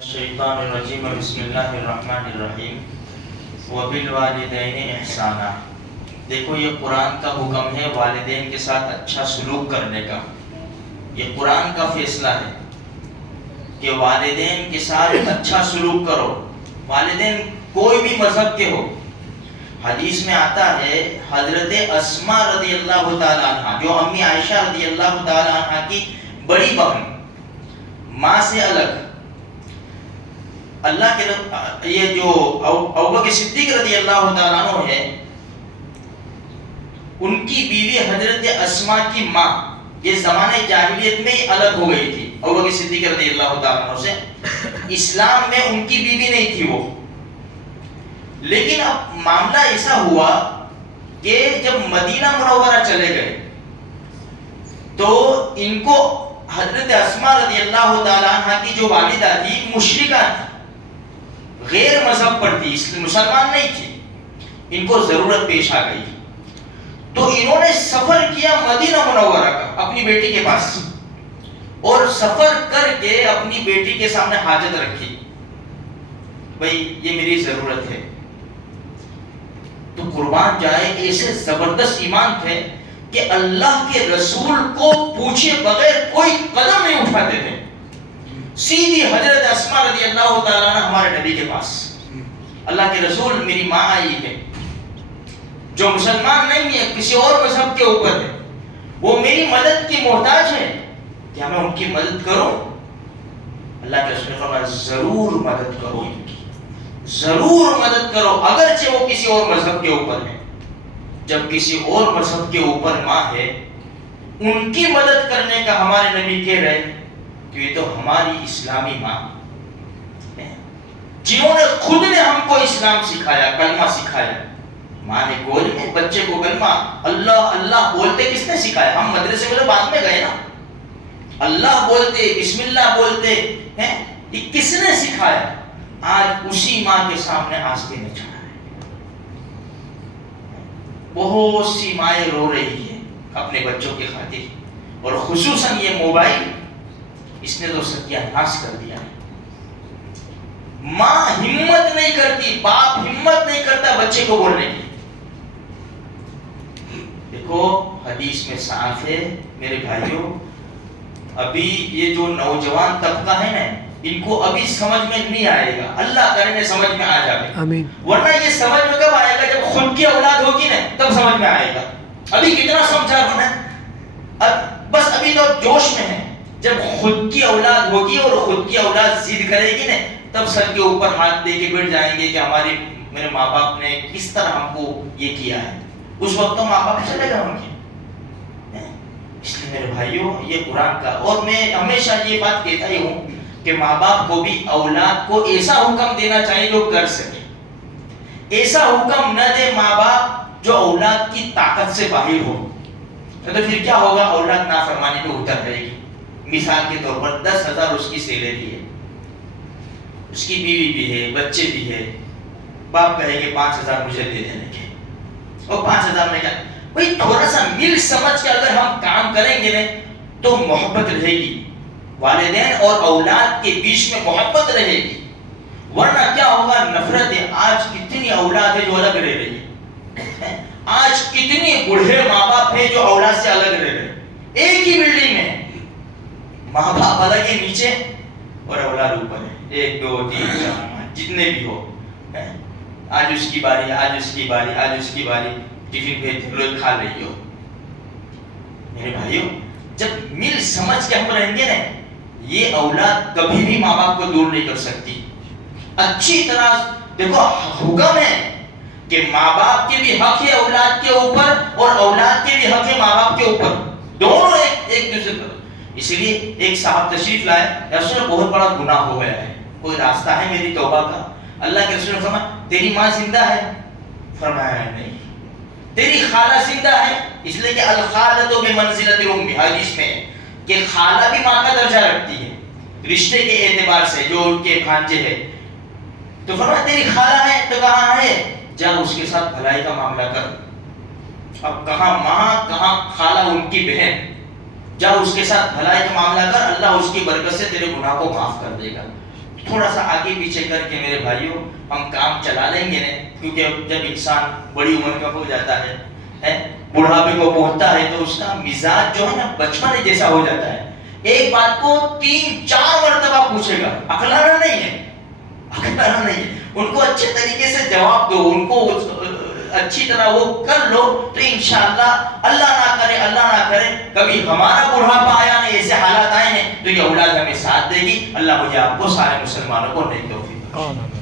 الشیطان الرجیم بسم اللہ الرحمن الرحیم وبالوالدین احسانا۔ دیکھو یہ قرآن کا حکم ہے والدین کے ساتھ اچھا سلوک کرنے کا، یہ قرآن کا فیصلہ ہے کہ والدین کے ساتھ اچھا سلوک کرو، والدین کوئی بھی مذہب کے ہو۔ حدیث میں آتا ہے حضرت اسماء رضی اللہ تعالی عنہ جو امی عائشہ رضی اللہ تعالی عنہ کی بڑی بہن، ماں سے الگ، اللہ کے یہ جو ابوبکر صدیق رضی اللہ تعالیٰ عنہ ہے ان کی بیوی حضرت اسماء کی ماں یہ زمانے جاہلیت میں ہی الگ ہو گئی تھی ابوبکر صدیق رضی اللہ تعالیٰ عنہ سے، اسلام میں ان کی بیوی نہیں تھی وہ۔ لیکن اب معاملہ ایسا ہوا کہ جب مدینہ منورہ چلے گئے تو ان کو حضرت اسماء رضی اللہ تعالیٰ عنہ کی جو والدہ تھی مشرکہ تھی، غیر مذہب پر تھی، مسلمان نہیں تھی، ان کو ضرورت پیش آ گئی تو انہوں نے سفر کیا مدینہ منورہ کا اپنی بیٹی کے پاس، اور سفر کر کے اپنی بیٹی کے سامنے حاجت رکھی، بھئی یہ میری ضرورت ہے۔ تو قربان جائے ایسے زبردست ایمان تھے کہ اللہ کے رسول کو پوچھے بغیر کوئی قدم نہیں اٹھاتے تھے، سیدھی حضرت اسماء رضی اللہ تعالیٰ عنہ ہمارے نبی کے پاس، اللہ کے رسول میری ماں آئی ہے جو مسلمان نہیں ہے، کسی اور مذہب کے اوپر ہے، وہ میری مدد کی محتاج ہے، کیا میں ان کی مدد کروں؟ اللہ کے رسول نے فرمایا ضرور مدد کرو، ان کی ضرور مدد کرو، اگرچہ وہ کسی اور مذہب کے اوپر ہے۔ جب کسی اور مذہب کے اوپر ماں ہے ان کی مدد کرنے کا ہمارے نبی کہہ رہے ہیں کہ یہ تو ہماری اسلامی ماں ہے جنہوں نے خود نے ہم کو اسلام سکھایا، کلمہ سکھایا۔ ماں نے گود میں بچے کو کلمہ اللہ اللہ بولتے کس نے سکھایا؟ ہم مدرسے میں بعد میں گئے نا، اللہ بولتے، بسم اللہ بولتے ہیں، یہ کس نے سکھایا؟ آج اسی ماں کے سامنے آستے میں چڑھا ہے۔ بہت سی مائیں رو رہی ہیں اپنے بچوں کی خاطر، اور خصوصاً یہ موبائل اس نے تو ستیہ ناش کر دیا ہے۔ ماں ہمت نہیں کرتی، باپ ہمت نہیں کرتا بچے کو بولنے کی۔ دیکھو حدیث میں صاف ہے میرے بھائیوں، ابھی یہ جو نوجوان طبقہ ہے نا ان کو ابھی سمجھ میں نہیں آئے گا، اللہ کرے نے سمجھ میں آ جائے، آمین، ورنہ یہ سمجھ میں کب آئے گا؟ جب خود کی اولاد ہوگی نا تب سمجھ میں آئے گا۔ ابھی کتنا سمجھا ہونا، اب بس ابھی تو جوش میں ہے، جب خود کی اولاد ہوگی اور خود کی اولاد ضد کرے گی نا تب سر کے اوپر ہاتھ دے کے بیٹھ جائیں گے کہ ہماری میرے ماں باپ نے کس طرح ہم کو یہ کیا ہے۔ اس وقت تو ماں باپ چلے گئے ہوں گے۔ اس لیے میرے بھائیوں یہ قرآن کا، اور میں ہمیشہ یہ بات کہتا ہی ہوں کہ ماں باپ کو بھی اولاد کو ایسا حکم دینا چاہیے جو کر سکے، ایسا حکم نہ دے ماں باپ جو اولاد کی طاقت سے باہر ہو، تو پھر کیا ہوگا؟ اولاد نافرمانی پہ اتر رہے گی۔ مثال کے طور پر 10,000 اس کی سیلری ہے، اس کی بیوی بھی ہے، بچے بھی ہے، باپ کہے کہ 5,000 مجھے دے دینے کے، اور 5,000 میں کیا؟ بھئی تھوڑا سا مل سمجھ کے اگر ہم کام کریں گے نا تو محبت رہے گی، والدین اور اولاد کے بیچ میں محبت رہے گی، ورنہ کیا ہوگا؟ نفرت ہے۔ آج کتنی اولاد ہے جو الگ رہ رہی ہے، آج کتنی بوڑھے ماں باپ ہیں جو اولاد سے الگ رہ رہے ہیں، ایک ہی بلڈنگ میں ماں باپ الگ ہے نیچے اور اولاد اوپر ہے، 1 2 3 4 جتنے بھی ہو، آج اس کی باری، آج اس کی باری، آج اس کی باری، ٹفن بھیج روز کھا رہی ہو۔ میرے بھائیوں جب مل سمجھ کے ہم رہیں گے نا یہ اولاد کبھی بھی ماں باپ کو دور نہیں کر سکتی۔ اچھی طرح دیکھو حکم ہے کہ ماں باپ کے بھی حق ہے اولاد کے اوپر اور اولاد کے بھی حق ہے ماں باپ کے اوپر، دونوں ایک دوسرے پر۔ اس لیے ایک صاحب تشریف لائے، رسول بہت بڑا گناہ ہو گیا ہے، کوئی راستہ ہے میری توبہ کا؟ اللہ کے رسول نے فرمایا تیری ماں زندہ ہے؟ فرمایا نہیں۔ تیری خالہ زندہ ہے؟ اس لیے کہ الخالۃ بمنزلۃ الام، حدیث میں کہ خالہ بھی ماں کا درجہ رکھتی ہے رشتے کے اعتبار سے، جو ان کے بھانجے ہیں۔ تو فرمایا تیری خالہ ہے؟ تو کہاں ہے؟ جا اس کے ساتھ بھلائی کا معاملہ کر۔ اب کہاں ماں کہاں خالہ ان کی بہن، جا اس کے ساتھ بھلائی کا معاملہ کر، اللہ اس کی برکت سے تیرے گناہ کو معاف کر دے گا۔ تھوڑا سا آگے پیچھے کر کے میرے بھائیوں ہم کام چلا لیں گے نا، کیونکہ جب انسان بڑی عمر کا ہو جاتا ہے بڑھاپے کو پہنچتا ہے تو اس کا مزاج جو ہے نا بچپنے جیسا ہو جاتا ہے، ایک بات کو 3-4 مرتبہ پوچھے گا، اکلانا نہیں ہے، اکلانا نہیں ہے، ان کو اچھے طریقے سے جواب دو، ان کو اچھی طرح وہ کر لو تو انشاءاللہ اللہ نہ کرے کبھی ہمارا بڑھاپا آیا نہیں، ایسے حالات آئے ہیں تو یہ اولاد ہمیں ساتھ دے گی۔ اللہ مجھے آپ کو سارے مسلمانوں کو نیک توفیق بخشے۔